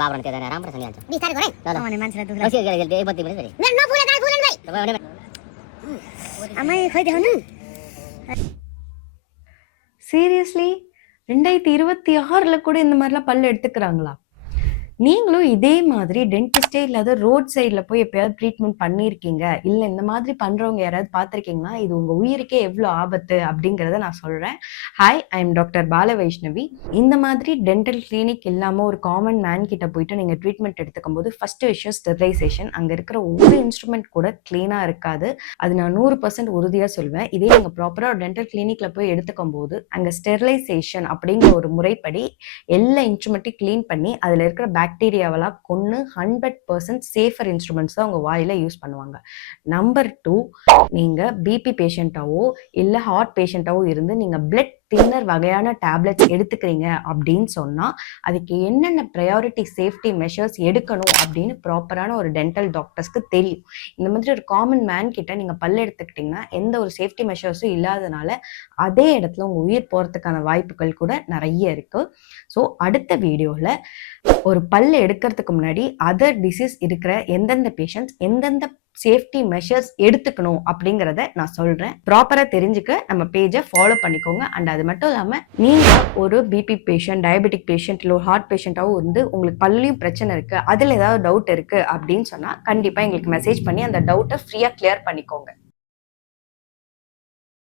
बाबरन के राम पर संज्ञा दी सारे करे चलो મને માનસરા દુખલા ઓછી ગેલ એ બધી બધી મે નો ભૂલે કાઈ ભૂલે ભાઈ અમે ખઈ દેહો ને சீரியஸ்லி 2026ல் கூட இந்த மாதிரிலாம் பல்லு எடுத்துக்கிறாங்களா? நீங்களும் இதே மாதிரி டென்டிஸ்டே இல்லாத ரோட் சைடில் போய் எப்பயாவது ட்ரீட்மெண்ட் பண்ணியிருக்கீங்க, இல்லை இந்த மாதிரி பண்ணுறவங்க யாராவது பார்த்துருக்கீங்கன்னா இது உங்கள் உயிருக்கே எவ்வளோ ஆபத்து அப்படிங்கிறத நான் சொல்கிறேன். ஹாய், ஐ எம் டாக்டர் பால வைஷ்ணவி. இந்த மாதிரி டென்டல் கிளினிக் இல்லாமல் ஒரு காமன் மேன் கிட்ட போயிட்டு நீங்கள் ட்ரீட்மெண்ட் எடுத்துக்கும் போது ஃபஸ்ட்டு விஷயம் ஸ்டெரிலைசேஷன். அங்கே இருக்கிற ஒவ்வொரு இன்ஸ்ட்ருமெண்ட் கூட க்ளீனாக இருக்காது. அது நான் 100% உறுதியாக சொல்வேன். இதே நீங்கள் ப்ராப்பராக ஒரு டென்டல் கிளினிக்கில் போய் எடுத்துக்கும் போது அங்கே ஸ்டெரிலைசேஷன் அப்படிங்கிற ஒரு முறைப்படி எல்லா இன்ஸ்ட்ருமெண்ட்டையும் க்ளீன் பண்ணி அதில் இருக்கிற பாக்டீரியாவெல்லாம் கொன்று 100% சேஃபர் இன்ஸ்ட்ருமெண்ட்ஸ் தான் உங்கள் வாயில் யூஸ் பண்ணுவாங்க. நம்பர் 2, நீங்கள் பிபி பேஷண்ட்டாவோ இல்லை ஹார்ட் பேஷண்ட்டாவோ இருந்து நீங்கள் பிளட் தின்னர் வகையான டேப்லெட்ஸ் எடுத்துக்கிறீங்க அப்படின்னு சொன்னால் அதுக்கு என்னென்ன ப்ரையாரிட்டி சேஃப்டி மெஷர்ஸ் எடுக்கணும் அப்படின்னு ப்ராப்பரான ஒரு டென்டல் டாக்டர்ஸ்க்கு தெரியும். இந்த மாதிரி ஒரு காமன் மேன் கிட்ட நீங்கள் பல் எடுத்துக்கிட்டிங்கன்னா எந்த ஒரு சேஃப்டி மெஷர்ஸும் இல்லாதனால அதே இடத்துல உங்கள் உயிர் போகிறதுக்கான வாய்ப்புகள் கூட நிறைய இருக்குது. ஸோ அடுத்த வீடியோவில் ஒரு பல் எடுக்கிறதுக்கு முன்னாடி அதர் டிசீஸ் இருக்கிற எந்தெந்த பேஷண்ட்ஸ் எந்தெந்த சேஃப்டி மெஷர்ஸ் எடுத்துக்கணும் அப்படிங்கிறத நான் சொல்கிறேன். ப்ராப்பராக தெரிஞ்சுக்க நம்ம பேஜை ஃபாலோ பண்ணிக்கோங்க. அண்ட் அது மட்டும் இல்லாமல் நீங்கள் ஒரு பிபி பேஷண்ட், டயபெட்டிக் பேஷண்ட் இல்லை ஒரு ஹார்ட் பேஷண்ட்டாகவும் இருந்து உங்களுக்கு பல்லையும் பிரச்சனை இருக்குது, அதில் ஏதாவது டவுட் இருக்குது அப்படின்னு சொன்னால் கண்டிப்பாக எங்களுக்கு மெசேஜ் பண்ணி அந்த டவுட்டை ஃப்ரீயாக கிளியர் பண்ணிக்கோங்க.